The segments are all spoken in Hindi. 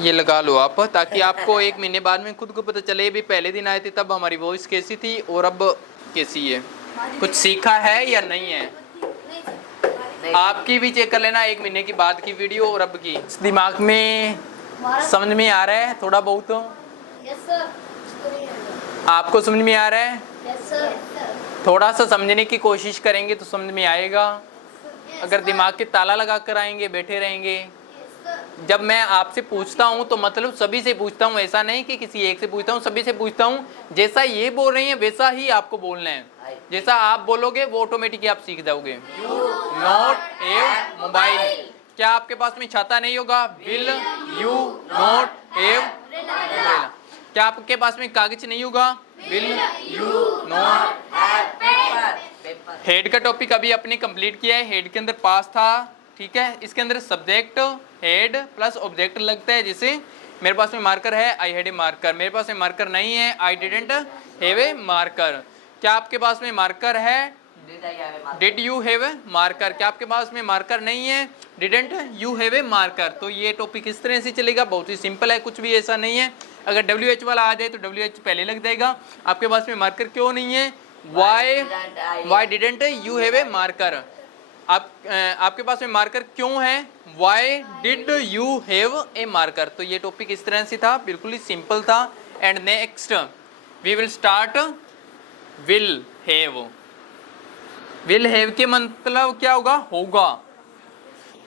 ये लगा लो आप, ताकि आपको 1 महीने बाद में खुद को पता चले भी पहले दिन आए थे तब हमारी वॉइस कैसी थी और अब कैसी है, कुछ सीखा है या नहीं है। आपकी भी चेक कर लेना 1 महीने की बाद की वीडियो और अब की। दिमाग में समझ में आ रहा है थोड़ा बहुत? आपको समझ में आ रहा है? थोड़ा सा समझने की कोशिश करेंगे तो समझ में आएगा। अगर दिमाग के ताला लगा कर आएंगे, बैठे रहेंगे। जब मैं आपसे पूछता हूँ तो मतलब सभी से पूछता हूँ, ऐसा नहीं कि किसी एक से पूछता हूँ, सभी से पूछता हूँ। जैसा ये बोल रही है वैसा ही आपको बोलना है। जैसा आप बोलोगे वो ऑटोमेटिकली आप सीख जाओगे। Not have mobile. क्या आपके पास में छाता नहीं होगा? Will you not have mobile. क्या आपके पास में कागज नहीं होगा? Will you not have. Head का टॉपिक अभी अपने कंप्लीट किया है। हेड के अंदर पास था, ठीक है। इसके अंदर सब्जेक्ट हेड प्लस ऑब्जेक्ट लगता है। जैसे मेरे पास में मार्कर है, आई हैड ए मार्कर। मेरे पास में मार्कर नहीं है, I didn't have a marker. क्या आपके पास में मार्कर है? Did you have a marker. क्या आपके पास में मार्कर नहीं है? Didn't you have a marker. तो ये टॉपिक इस तरह से चलेगा, बहुत ही सिंपल है, कुछ भी ऐसा नहीं है। अगर WH वाला आ जाए तो WH पहले लग जाएगा। आपके पास में मार्कर क्यों नहीं है? Why didn't you have a marker. आपके पास में मार्कर क्यों है? Why did you have a marker. तो ये टॉपिक इस तरह से था, बिल्कुल ही सिंपल था। And next we will start will have. Will have के मतलब क्या होगा? होगा।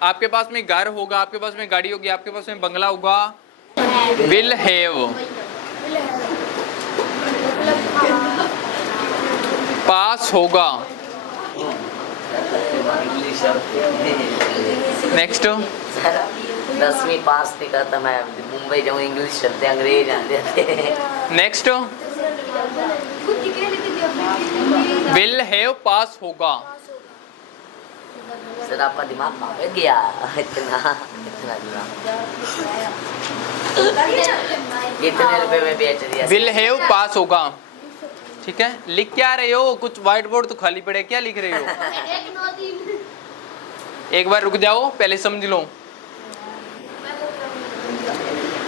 आपके पास में घर होगा, आपके पास में गाड़ी होगी, आपके पास में बंगला होगा। Will have. पास होगा। नेक्स्ट 10वीं पास नहीं करता, मैं मुंबई जाऊँ, इंग्लिश चलते, अंग्रेज आते। नेक्स्ट विल हैव पास होगा। सर आपका दिमाग भाग गया इतना दिमाग। कितने रुपए में बेच दिया? विल हैव पास होगा, ठीक है। लिख क्या रहे हो? कुछ व्हाइट बोर्ड तो खाली पड़े, क्या लिख रहे हो? एक बार रुक जाओ, पहले समझ लो।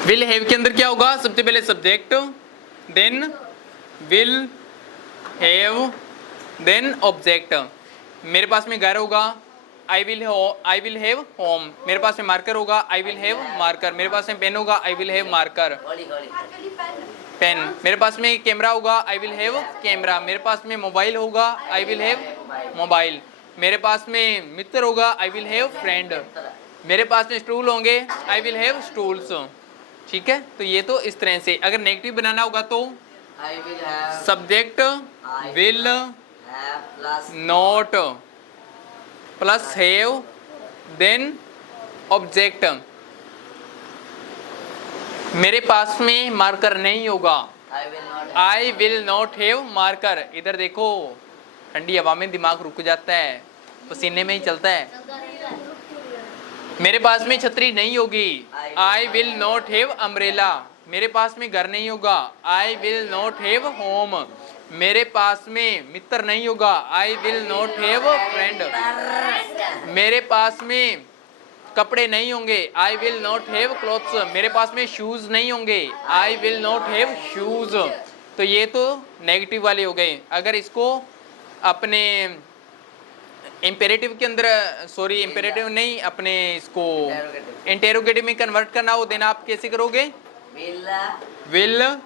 विल हैव के अंदर क्या होगा? सबसे पहले subject, then will have, then object. मेरे पास में घर होगा, आई विल हैव होम। मेरे पास में मार्कर होगा, आई विल हैव मार्कर। मेरे पास में पेन होगा, I will have marker pen. मेरे पास में कैमरा होगा, आई विल हैव कैमरा। मेरे पास में मोबाइल होगा, आई विल हैव मोबाइल। मेरे पास में मित्र होगा, आई विल हैव फ्रेंड। मेरे पास में स्टूल होंगे, आई विल हैव स्टूल्स, ठीक है। तो ये तो इस तरह से। अगर नेगेटिव बनाना होगा तो subject will not plus have, then object. मेरे पास में मार्कर नहीं होगा, I will not have marker. इधर देखो, ठंडी हवा में दिमाग रुक जाता है, पसीने में ही चलता है। मेरे पास में छतरी नहीं होगी, आई विल नॉट हैव अम्ब्रेला। मेरे पास में घर नहीं होगा, I will not have home. मेरे पास में मित्र नहीं होगा, I will not have friend. मेरे पास में कपड़े नहीं होंगे, आई विल नॉट हैव क्लॉथ्स। मेरे पास में शूज नहीं होंगे, आई विल नॉट हैव शूज। तो ये तो नेगेटिव वाले हो गए। अगर इसको अपने इम्पेरेटिव के अंदर, सॉरी इम्पेरेटिव नहीं, अपने इसको इंटेरोगेटिव में कन्वर्ट करना हो, देना आप कैसे करोगे? Will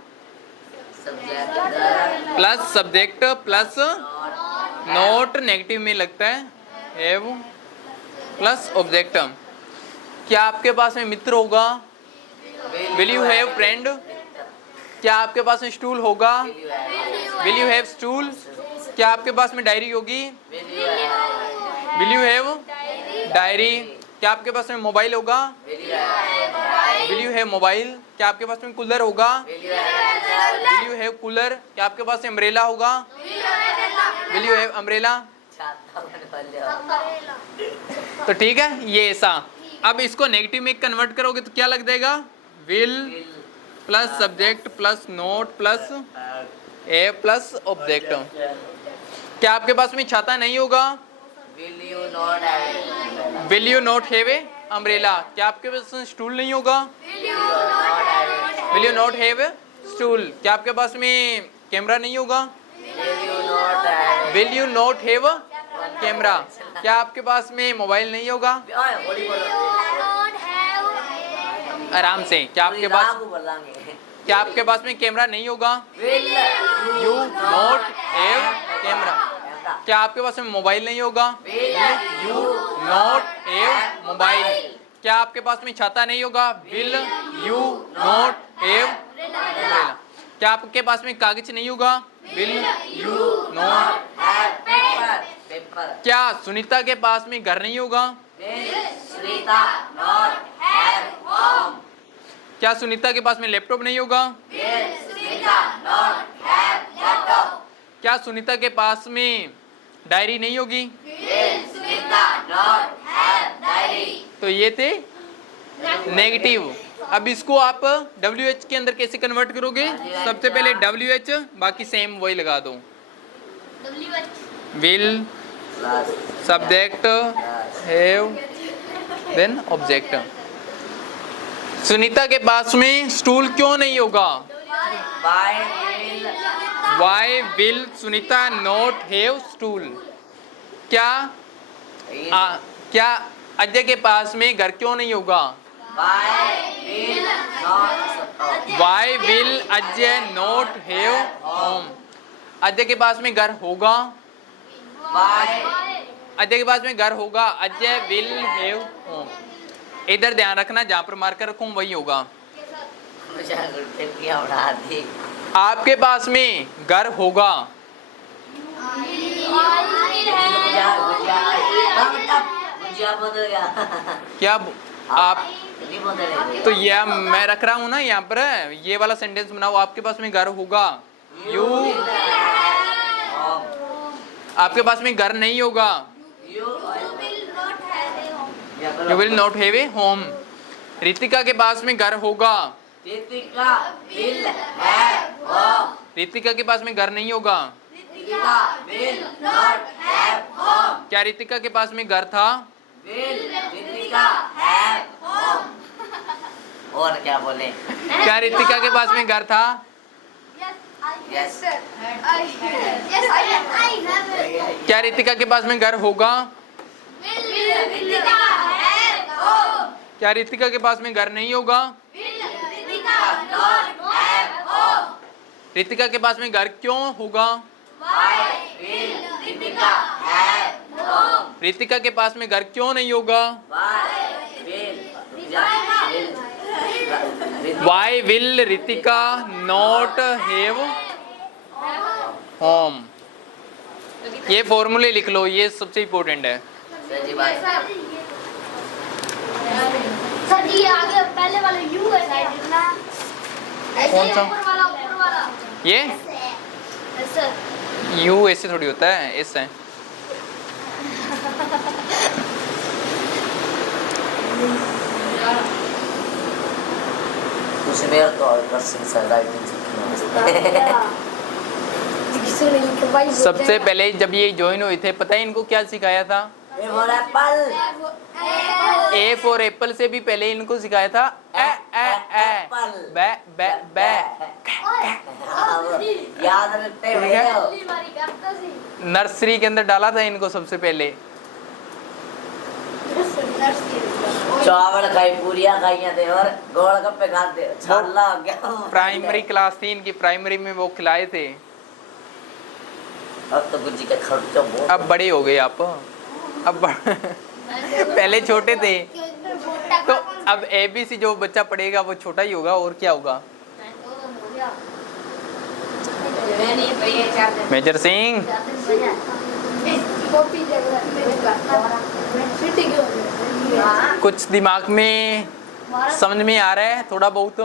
plus subject plus not, negative में लगता है हैव प्लस ऑब्जेक्ट। क्या आपके पास में मित्र होगा? Will you have friend. क्या आपके पास में स्टूल होगा? Will you have stool. क्या आपके पास में डायरी होगी? Will you have diary. क्या आपके पास में मोबाइल होगा? Will you have mobile. क्या आपके पास में कूलर होगा? Will you have cooler. क्या आपके पास में अम्ब्रेला होगा? Will you have umbrella. तो ठीक है, ये ऐसा। अब इसको नेगेटिव में कन्वर्ट करोगे तो क्या लग जाएगा? Will plus subject plus note plus A plus object. क्या आपके पास में छाता नहीं होगा? Will you not have a umbrella. क्या आपके पास स्टूल नहीं होगा? Will you not have stool. क्या आपके पास में कैमरा नहीं होगा? Will you not have camera. क्या आपके पास में मोबाइल नहीं होगा? आराम से। क्या आपके पास में कैमरा नहीं होगा? You not have camera. क्या आपके पास में मोबाइल नहीं होगा? You not have mobile. क्या आपके पास में छाता नहीं होगा? Will you not have umbrella. क्या आपके पास में कागज नहीं होगा? Will you not have paper. क्या सुनीता के पास में घर नहीं होगा? Sunita not have home. क्या सुनीता के पास में लैपटॉप नहीं होगा? Sunita not have laptop. क्या सुनीता के पास में डायरी नहीं होगी? Sunita not have diary. तो ये थे नेगेटिव। अब इसको आप WH के अंदर कैसे कन्वर्ट करोगे? सबसे पहले WH, बाकी सेम वही लगा दो। Will subject have then object. Sunita के पास में स्टूल क्यों नहीं होगा? Why will Sunita not have stool. क्या अजय के पास में घर क्यों नहीं होगा? Why will Ajay not have home. Ajay के पास में घर होगा? अजय के पास में घर होगा। Ajay will have home. इधर ध्यान रखना, जहाँ पर मार्कर रखूं वही होगा। आपके पास में घर होगा। क्या आप तो यह मैं रख रहा हूँ ना यहाँ पर, ये वाला सेंटेंस बनाओ। आपके पास में घर होगा। यू आपके पास में घर नहीं होगा। You will not have a home. Ritika के पास में घर होगा। Ritika will have home. Ritika के पास में घर नहीं होगा। Ritika will not have home. क्या रितिका के पास में घर था? Ritika have home. और क्या बोले? क्या रितिका के पास में घर था? Yes, sir. Yes, I have. क्या रितिका के पास में घर होगा? क्या रितिका के पास में घर नहीं होगा? रितिका के पास में घर क्यों होगा? रितिका के पास में घर क्यों नहीं होगा? Why will Ritika not have home? ये फॉर्मूले लिख लो, ये सबसे इम्पोर्टेंट है। सर जी आगे पहले वाला यू है साइड ना। कौन सा? ऊपर वाला ये सर यू ऐसे थोड़ी होता है, एस है। उसमें तो सबसे पहले जब ये ज्वाइन हुए थे, पता है इनको क्या सिखाया था? ए फॉर एप्पल से भी पहले इनको सिखाया था ए ए ए बै बै बै। याद रखते नर्सरी के अंदर डाला था इनको सबसे पहले। चावल खाई, पूरियां खाई थे और गोलगप्पे खाते। छाला हो गया। प्राइमरी क्लास 3 की प्राइमरी में वो खिलाए थे। अब तो गुज्जी का खर्चा बहुत। अब बड़े हो गए आप। अब पहले छोटे थे, तो अब ABC जो बच्चा पढ़ेगा वो छोटा ही होगा, और क्या होगा? मेजर सिंह कुछ दिमाग में समझ में आ रहा है? थोड़ा बहुत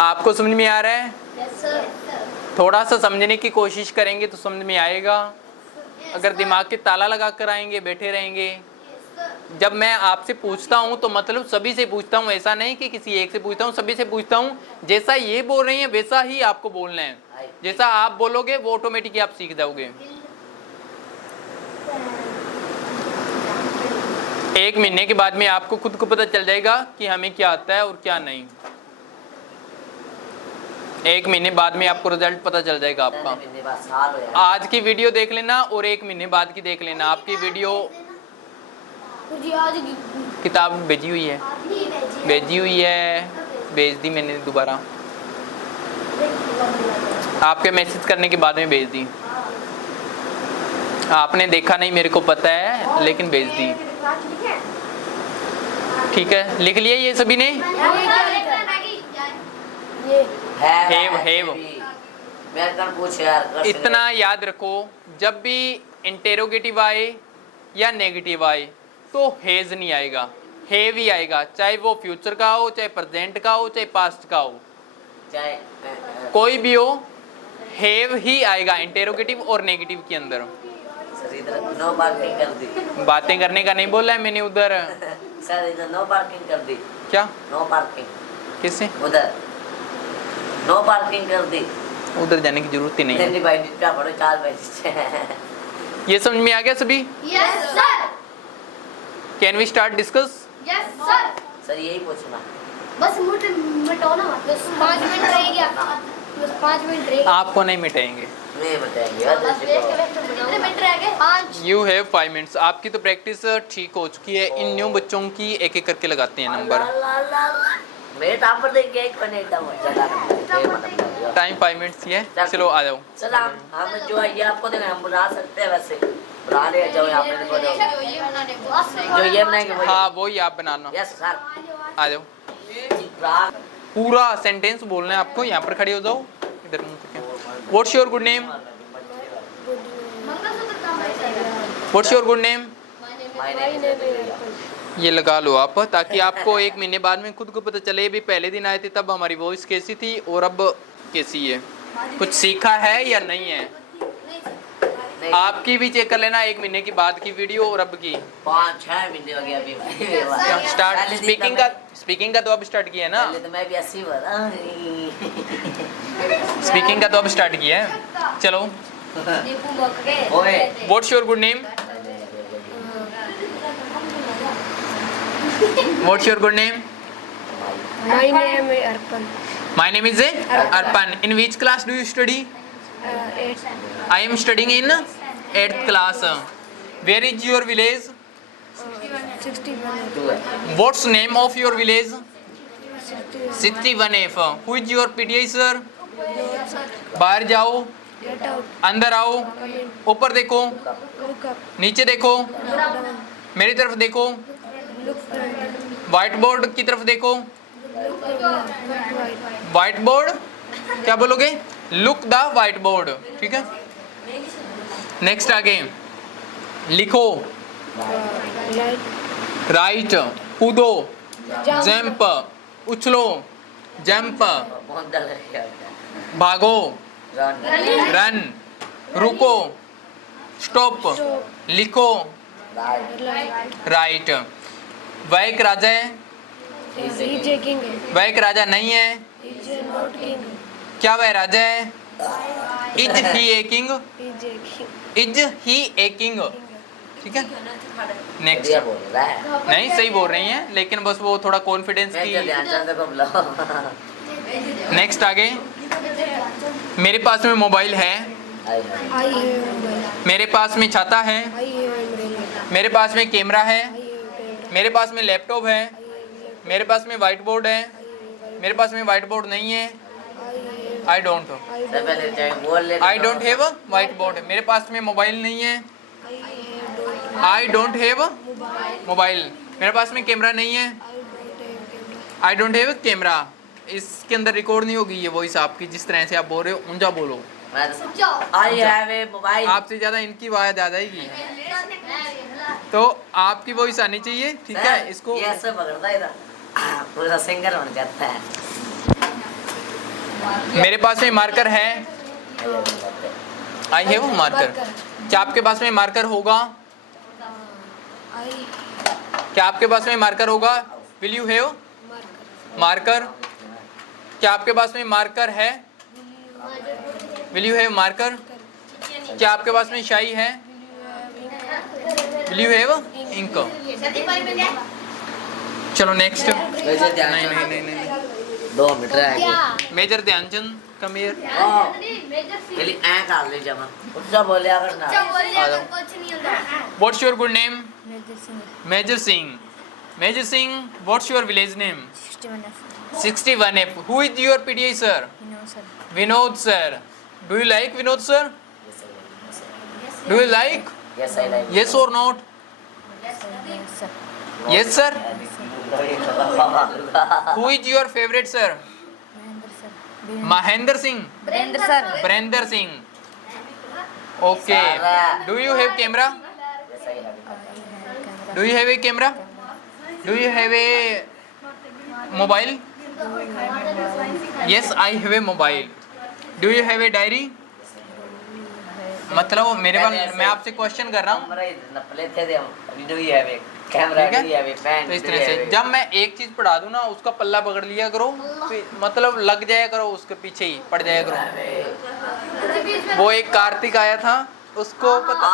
आपको समझ में आ रहा है? थोड़ा सा समझने की कोशिश करेंगे तो समझ में आएगा। अगर दिमाग के ताला लगा कर आएंगे, बैठे रहेंगे। जब मैं आपसे पूछता हूँ तो मतलब सभी से पूछता हूँ, ऐसा नहीं कि किसी एक से पूछता हूँ, सभी से पूछता हूँ। जैसा ये बोल रही है वैसा ही आपको बोलना है। जैसा आप बोलोगे वो ऑटोमेटिकली आप सीख जाओगे। 1 महीने के बाद में आपको खुद को पता चल जाएगा कि हमें क्या आता है और क्या नहीं। 1 महीने बाद में आपको रिजल्ट पता चल जाएगा आपका। महीने बाद साल हो जाए। आज की वीडियो देख लेना और 1 महीने बाद की देख लेना। आपकी वीडियो मुझे आज किताब भेजी हुई है, भेजी हुई है, भेज दी मैंने दोबारा, आपके मैसेज करने के बाद में भेज दी। आपने देखा नहीं मेरे को पता है, लेकिन भेज दी। ठीक है, लिख लिया ये सभी ने? हैव। मैं कर पूछ यार। इतना याद रखो, जब भी इंटेरोगेटिव आए या नेगेटिव आए तो हैज नहीं आएगा, हैव ही आएगा। चाहे वो फ्यूचर का हो, चाहे प्रेजेंट का हो, चाहे पास्ट का हो, चाहे कोई भी हो, हैव ही आएगा इंटेरोगेटिव और नेगेटिव के अंदर। सर इधर नो पार्किंग कर दी। बातें करने का नहीं बोला है मैंने उधर। सर इधर नो पार्किंग कर दी। क्या? नो पार्किंग किससे? उधर नो पार्किंग कर दी। उधर जाने की जरूरत ही नहीं है। नहीं भाई क्या पढ़ो 4 बजे। ये समझ में आ गया सभी? Yes sir. Can we start discuss? Yes sir. Sir यही पूछना। बस मिटाओ ना, बस 5 मिनट रह गया, बस 5 मिनट रह गया। आपको नहीं मिटाएंगे, नहीं बताएंगे। कितने मिनट रह गए? 5। You have 5 minutes. आपकी तो प्रैक्टिस ठीक हो चुकी है। इन न्यू बच्चों की एक एक करके लगाते हैं नंबर। मेरे टाइम पर देख के एक बने एकदम टाइम 5 मिनट्स ही है। चलो आ जाओ। सर हम जो है ये आपको देंगे, हम बुला सकते हैं वैसे बुला ले जाओ यहाँ पे देखो जो ये बनाएंगे वही। हाँ वही आप बनाना। यस सर आ जाओ। पूरा सेंटेंस बोलना है आपको। यहाँ पर खड़े हो जाओ, इधर मुंह करके। What's your good name? What's your good name? ये लगा लो आप, ताकि आपको 1 महीने बाद में खुद को पता चले भी पहले दिन आए थे तब हमारी वॉइस कैसी थी और अब कैसी है, कुछ सीखा है या नहीं है। आपकी भी चेक कर लेना 1 महीने के बाद की वीडियो और अब की। 5-6 महीने हो गया अभी। स्टार्ट स्पीकिंग का तो अब स्टार्ट किया है ना? पहले तो मैं भी 80 वाला। स्पीकिंग का तो अब स्टार्ट किया है। चलो। ओए what's your good name? What's your good name? My name is Arpan. My name is Arpan. In which class do you study? 8. I am studying in 8th class. Where is your village? 61. What's name of your village? 61F. Who is your PTA sir? बाहर जाओ, Get out. अंदर आओ, Come in. ऊपर देखो, Look up. नीचे देखो, Look down. मेरी तरफ देखो, Look front. व्हाइट बोर्ड की तरफ देखो। Look right. व्हाइट बोर्ड क्या बोलोगे? Look the white board. ठीक है, नेक्स्ट आगे लिखो। Light. राइट, कूदो, जंप, उछलो, जंप, बहुत डर लग गया। भागो, रन रन, रुको, स्टॉप, लिखो, Light. राइट। वह एक राजा है, He's a king. वह एक राजा नहीं है। He's a not king. क्या वह राजा है? Is he a king? He's a king. Is he a king? ठीक है, नेक्स्ट। बढ़िया बोल रहा है। नहीं सही बोल रही हैं, लेकिन बस वो थोड़ा कॉन्फिडेंस मैं तो की। ध्यान चंद को बुलाओ। नेक्स्ट आगे, मेरे पास में मोबाइल है, I have mobile. मेरे पास में छाता है, I have umbrella. मेरे पास में कैमरा है, I have camera. मेरे पास में लैपटॉप है, I have laptop. मेरे पास में व्हाइट बोर्ड है, I have मेरे पास में व्हाइट बोर्ड नहीं है। I आई डोंट have पहले चाहे बोल ले। I don't have white board. मेरे पास में मोबाइल नहीं है। I don't have mobile. मेरे पास में कैमरा नहीं है। I don't have camera. इसके अंदर रिकॉर्ड नहीं होगी ये वॉइस आपकी, जिस तरह से आप बोल रहे हो ऊंचा बोलो। I have a mobile. आपसे ज्यादा इनकी आवाज आ जाएगी, तो आपकी वॉइस आनी चाहिए। ठीक है, इसको ये ऐसे पकड़ता है इधर पूरा सिंगर बन जाता है। मेरे पास में मार्कर है। I have marker. क्या आपके पास में मार्कर होगा? क्या आपके पास में मार्कर होगा? Will you have marker? क्या आपके पास में मार्कर है? Will you have marker? क्या आपके पास में शाई है? Will you have ink? चलो नेक्स्ट। वैसे ध्यान नहीं नहीं नहीं नहीं 2 मिनट रह गए मेजर ध्यानचंद कम हियर। पहले ऐ कर ले जमा उसका बोलिया करना what's your good name? Major Singh Major Singh. Major Singh, what's your village name? 61F 61F। Who is your PTA sir? sir Vinod sir. Do you like Vinod sir? Do you like? Yes I like Yes or not? sir Yes sir. Who is your favorite sir? Mahendra Mahendra sir Singh. Birendra sir Birendra Singh. Okay. Do you have camera? Yes I like Do you have a camera? Do you have a mobile? Yes, I have a mobile. Do you have a diary? मतलब मेरे पास, मैं आपसे क्वेश्चन कर रहा हूँ, हमारा नपले थे हम अभी do you have a camera ठीक है? Do you have a pen तो इस तरह से जब मैं एक चीज पढ़ा दूं ना, उसका पल्ला पकड़ लिया करो, मतलब लग जाया करो, उसके पीछे ही पड़ जाया करो। वो एक कार्तिक आया था, उसको पता,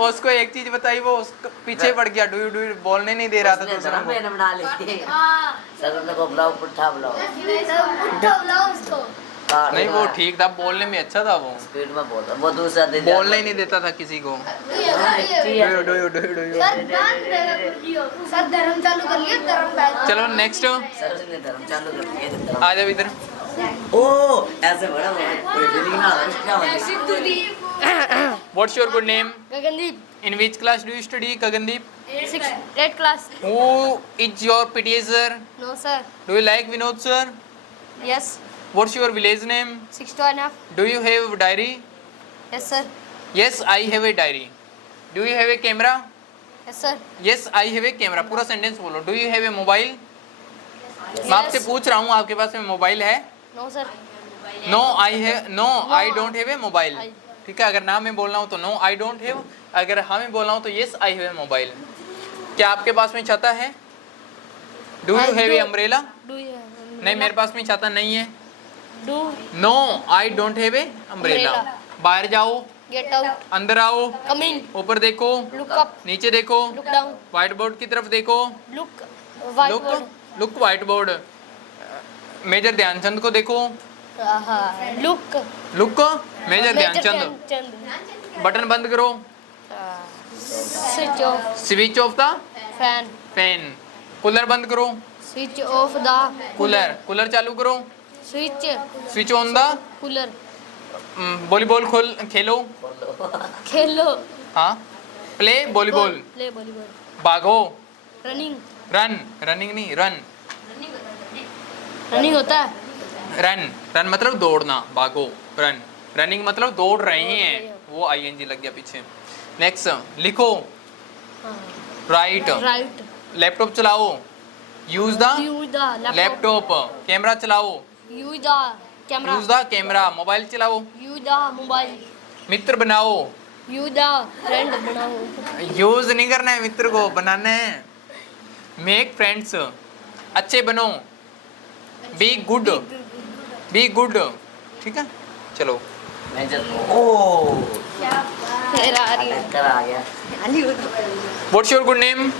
उसको एक चीज बताई, वो उसके पीछे पड़ गया, डू यू बोलने नहीं दे रहा था दूसरा धर्म को। में बना ली सर को बुलाओ पुट्ठा बुलाओ नहीं वो ठीक था, बोलने में अच्छा था, वो स्पीड में बोल रहा वो दूसरा दे बोलने ही नहीं देता था किसी को। डू यू सर धर्म चालू कर लिया धर्म बैठ चलो नेक्स्ट, सर ने धर्म चालू कर दिया धर्म आ जाओ इधर। ओ ऐसे बड़ा कोई फीलिंग ना हो क्या होता what's your good name? Gagandeep in which class do you study? Gagandeep. 8th class who is your PTA sir? no sir do you like Vinod sir? yes What's your village name? 61F Do you have diary? yes sir Yes, I have a diary. Do you have a camera? yes sir Yes, I have a camera. पूरा सेंटेंस बोलो। Do you have a mobile? मैं आपसे पूछ रहा हूँ, आपके पास में मोबाइल है? no sir No, I have. No, I don't have a mobile. ठीक है, अगर ना मैं बोलना हूँ तो no, I don't have. अगर हाँ मैं बोलना हूँ तो yes, I have a mobile. क्या आपके पास में छाता है? Do you have a umbrella? do you नहीं, मेरे पास में छाता नहीं है। do No, I don't have a umbrella. Umbrella. बाहर जाओ, get out अंदर आओ, come in ऊपर देखो, look up नीचे देखो, look down व्हाइट बोर्ड की तरफ देखो, look whiteboard look white board. Major Dhyanchand को देखो, look look major Dhyanchand. Chand button बंद करो, switch off switch off the fan fan. Cooler बंद करो, switch off the कूलर चालू करो, switch switch on the cooler volleyball खेलो, खेलो हाँ प्ले वॉलीबॉल, play volleyball भागो, running रनिंग नहीं, रन होता है रन मतलब दौड़ना, भागो, रनिंग मतलब दौड़ रहे हैं, वो ING लग गया पीछे। नेक्स्ट लिखो, राइट, right लैपटॉप चलाओ, use the use the laptop laptop, camera चलाओ, use the camera use the camera, mobile चलाओ, use the mobile मित्र बनाओ, use the friend बनाओ यूज नहीं करना है, मित्र को बनाना है। मेक फ्रेंड्स, अच्छे बनो, बी गुड, ठीक है। चलो मेजर ओ Ferrari टक्कर आ गया what's your good name?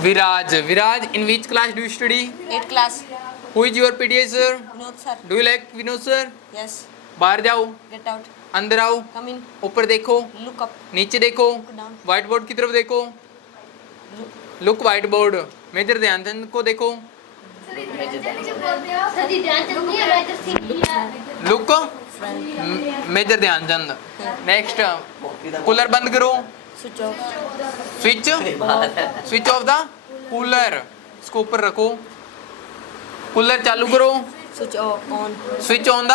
Viraj Viraj in which class do you study? 8th class who is your PTA sir? Vinod sir do you like Vinod sir? yes बाहर जाओ, get out अंदर आओ, come in ऊपर देखो, look up नीचे देखो, down व्हाइट बोर्ड की तरफ देखो, look white board, major Dhyanchand को देखो, look major Dhyanchand. Next cooler बंद करो, switch off switch off the cooler, इसको ऊपर रखो, कूलर चालू करो, switch off on switch on the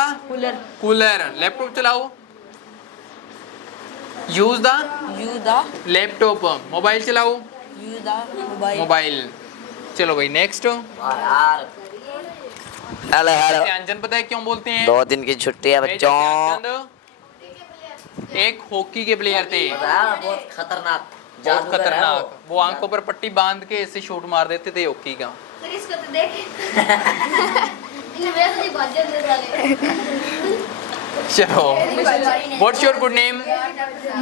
cooler, laptop चलाओ, use the use the laptop, mobile चलाओ, use the mobile मोबाइल। चलो भाई नेक्स्ट। यार हेलो हेलो ध्यानचंद पता है क्यों बोलते हैं? 2 दिन की छुट्टी है मेजर बच्चों ध्यानचंद एक हॉकी के प्लेयर थे, बहुत खतरनाक बहुत जादूगर है खतरनाक। वो आंखों पर पट्टी बांध के ऐसे शूट मार देते थे हॉकी का। चलो what's your good name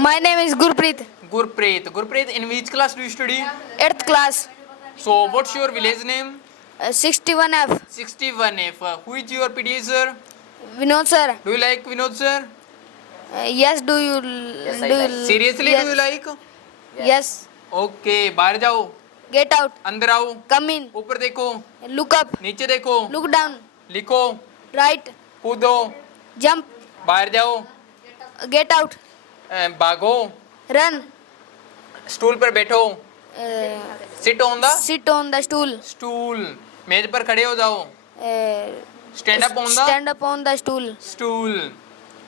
My name is Gurpreet, Gurpreet in which class do you study 8th class, so what's your village name 61F. 61F who is your PTA sir Vinod sir, do you like Vinod sir yes, do you? Yes, I do you like. seriously yes. do you like Yes. okay बाहर जाओ Get out, अंदर आओ come in, ऊपर देखो look up, नीचे देखो look down, लिखो right, कूदो jump, बाहर जाओ get out, भागो run, स्टूल पर बैठो sit on the sit on the stool, stool मेज पर खड़े हो जाओ stand up on the stand up on the stool, stool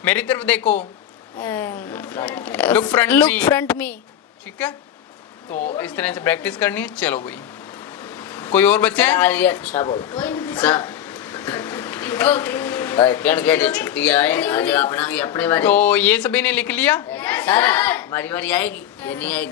मेरी तरफ देखो uh, Look front look me. front me. ठीक है तो इस तरह से प्रैक्टिस करनी है चलो भाई कोई और बच्चे हैं आज ये अच्छा बोल सर कण के लिए छुट्टी आए आज अपना भी अपने बारे तो ये सभी ने लिख लिया सर हमारी बारी आएगी ये नहीं आएगी